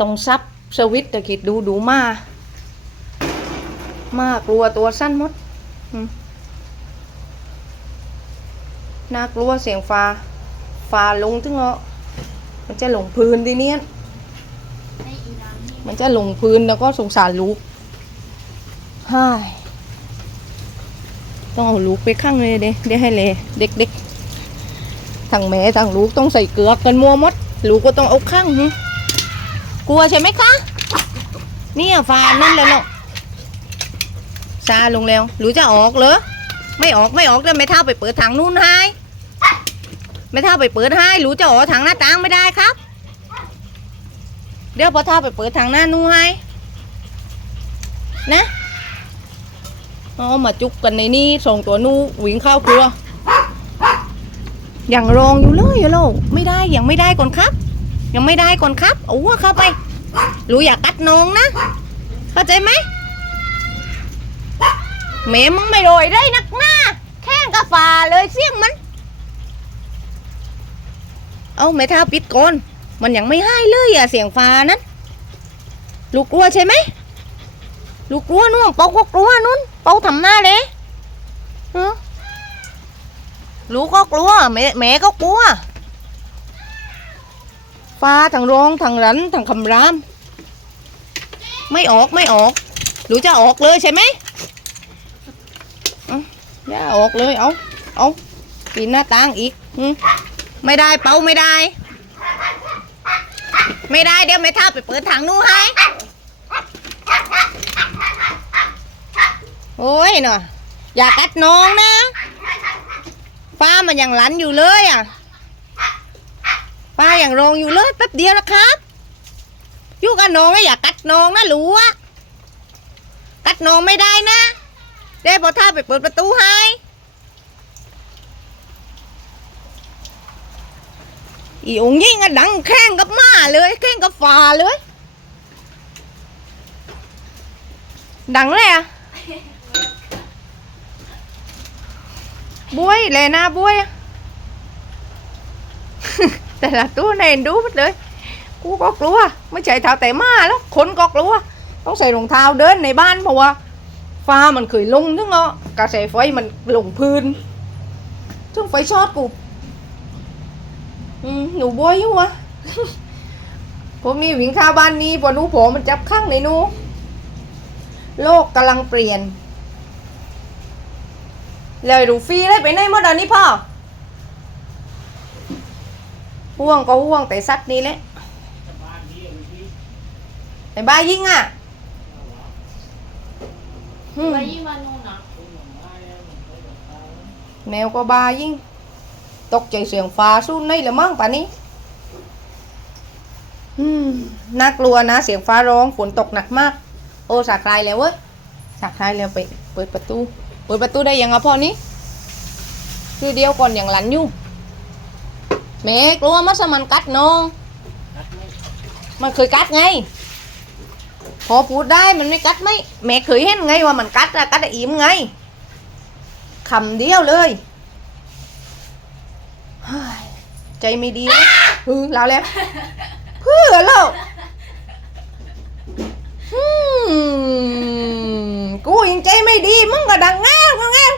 ต้องซับสวิตแต่คิดดูดูมา มากลัวตัวสั้นมดน่ากลัวเสียงฟ้าฟ้าลงถึงเงาะมันจะหลงพื้นทีเนี้ยมันจะหลงพื้นแล้วก็สงสารลูกฮ่ายต้องเอาลูกไปข้างเลยเด้เดี๋ยวให้เลยเด็กๆทั้งแม่ทั้งลูกต้องใส่เกลือกันมัวมด ลูกก็ต้องเอาข้างหึ กลัวใช่ไหมคะ เนี่ยฟานนั่นแล้วเนาะซาลงแล้วหรือจะออกเหรอไม่ออกไม่ออกเดี๋ยวไม่เท่าไปเปิดทางนู้นให้ไม่เท่าไปเปิดให้หรือจะออกทางหน้าต่างไม่ได้ครับ เดี๋ยวพอเท่าไปเปิดทางหน้านู้นให้นะเอามาจุกกันในนี่ส่งตัวนู้วิ่งเข้าครัวอยังรองอยู่เลยอะโลกไม่ได้ยังไม่ได้ก่อนครับ ยังไม่ได้ก่อนครับเอาหัวเข้าไปรู้อยากกัดน้องนะ เข้าใจไหมแม่มึงไม่โรยได้นักหน้า แข้งกระฝาเลยเสี่ยงมัน เอาไม่ท้าปิดก่อน มันยังไม่ให้เลยอะเสียงฟ้านั้น ลูกกลัวใช่ไหมลูกกลัวนู่นเปาก็กลัวนู่นเปาทำหน้าเลยฮะลูกก็กลัวแม่แม่ก็กลัว ฟ้าทางร้องทางรันทางคำราม ไม่ออกไม่ออกหรือจะออกเลยใช่ไหมอย่าออกเลยเอาเอาปีนหน้าต่างอีกไม่ได้เป้าไม่ได้ ไม่ได้เดี๋ยวไม่ท่าไปเปิดทางนู้นให้โอ้ยเนาะอย่ากัดน้องนะฟ้ามันยังหลันอยู่เลยอะ อย่างโรงอยู่เลยแป๊บเดียวนะครับอยู่กับน้องนะอย่ากัดน้องนะหลูอะกัดน้องไม่ได้นะเดี๋ยวพอท่าไปเปิดประตูให้อีองยิ่งอะดังแข่งกับหมาเลยแข่งกับฝาเลย ดังเลยอะบวยเลยนะบวย แต่ละตัวในดูหมดเลย กูก็กลัว ไม่ใช่เท้าแต่มาแล้ว คนก็กลัว ต้องใส่รองเท้าเดินในบ้านเพราะว่า ฟ้ามันเคยลงนึงเนาะกระแสไฟมันลงพื้นช่วงไฟช็อตกูหนูบวยอยู่วะพวกนี้วิ่งข้าบ้านนี้พอนูโผล่มันจับข้างในหนู โลกกำลังเปลี่ยน เลยรูฟรีเลยไปไหนหมดอันนี้พ่อ ห่วงก็ห่วงแต่สัตว์นี่แหละไอ้บ้ายิงอะอืมไปยิ่งมานู่นนะแมวก็บ้ายิงตกใจเสียงฟ้าสู้ในละมั้งป่านนี้อืมน่ากลัวนะ เสียงฟ้าร้องฝนตกหนักมาก โอ้สาคลายแล้วเว้ยสาคลายแล้วไปเปิดประตู เปิดประตูได้ยังอะพ่อนี้คือเดียวก่อนอย่างหลันอยู่ แม่กลัวมัสมันกัดน้อง มันเคยกัดไง พอพูดได้มันไม่กัดไหมแม่เคยเห็นไงว่ามันกัดอะกัดอะอิ่มไงคำเดียวเลยใจไม่ดีฮือเราแล้วเพื่อแล้วอืมกูยังใจไม่ดีมึงก็ดังแง่วแง่ว